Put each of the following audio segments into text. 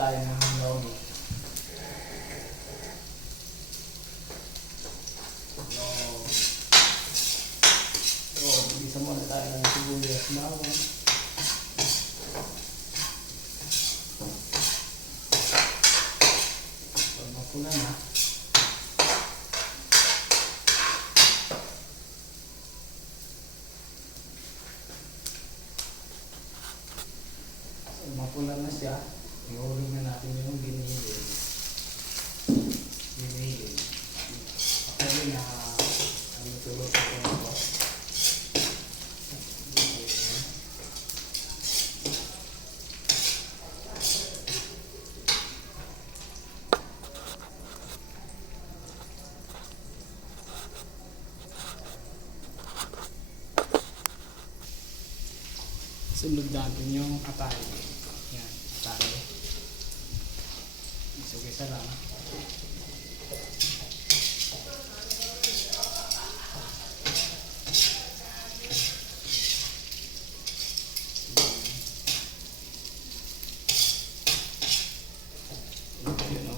tayo ng lomi. Isa muna tayo ng sibuyas, bawang. Pag mapula na, mapula na siya, ihulog na natin yung ginilid. Actually na ang tulog ko ito. Sunod natin yung atay. Yan, atay. Isa-isa lang. Yun o.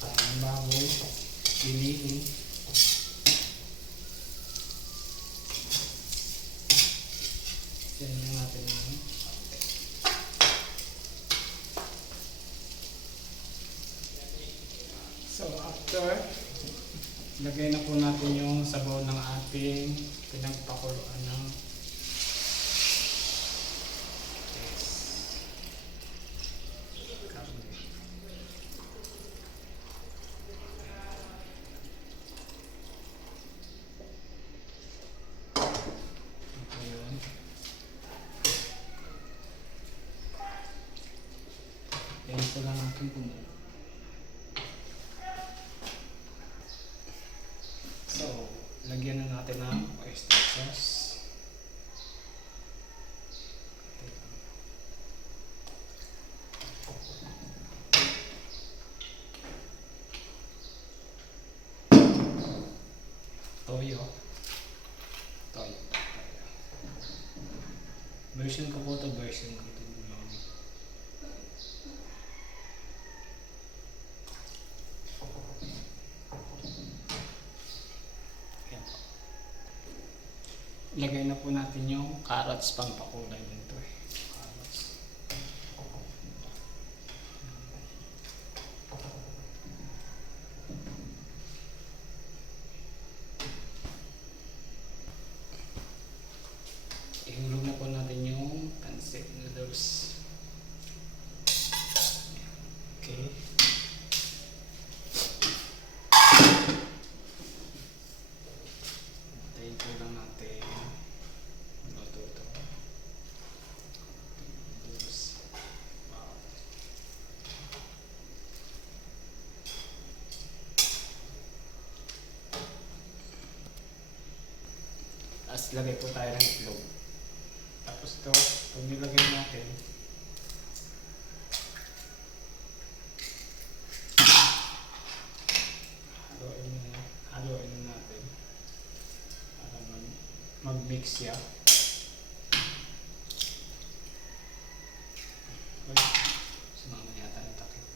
Atay ng baboy. Piliin. Yan yung natin ng so after, lagay na po natin yung sabaw ng ating pinagpakuluan ng karne. Ito yun. Ito lang natin kumuha. So, lagyan na natin ng oyster sauce. Toyo. Toyo. Version ko po ito, version ko ito. Lagay na po natin yung carrots, pampakulay nito eh. Carrots. Ihulog na po natin yung pancit noodles. Okay. Tayin po lang natin. Tapos lagay po tayo ng itlog. Tapos ito, pag nilagay natin, haluin natin para mag-mix siya. Sumama yata ng takip.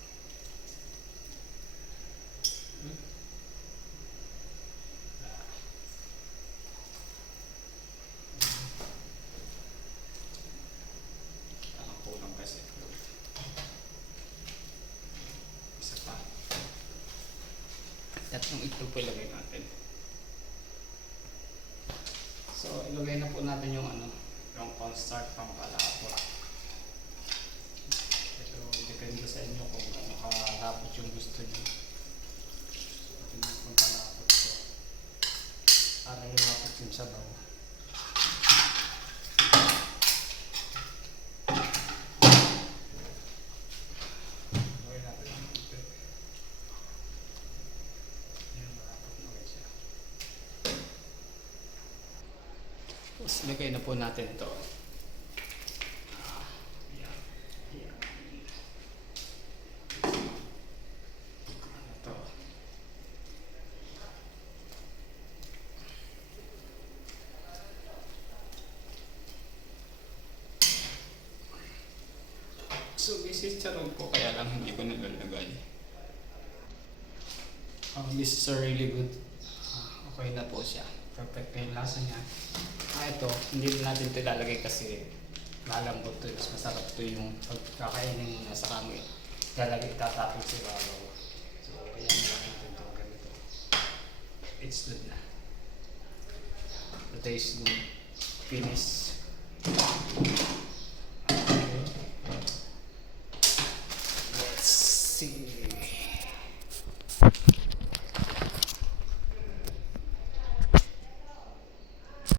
Tatlong itlog po ilagay natin. So, ilagay na po natin yung yung cornstarch pampalapot. Ito, depende sa inyo kung ano kalapot yung gusto nyo. Ito yung pampalapot ko. Para lumapot yung sabaw. Tapos lagay na po natin ito. Ito. So this is charong po, kaya lang hindi ko nalalagay. This is a really good. Okay na po siya. Perfect na yung lasa niya. Ito, hindi na natin ito ilalagay kasi malambot to. Mas masarap to yung pagkakainin mo na sa kami. Lalagay, tatapin sa ibabaw. So, kaya na lang natin ito ganito. It's good na. The taste good. Finish.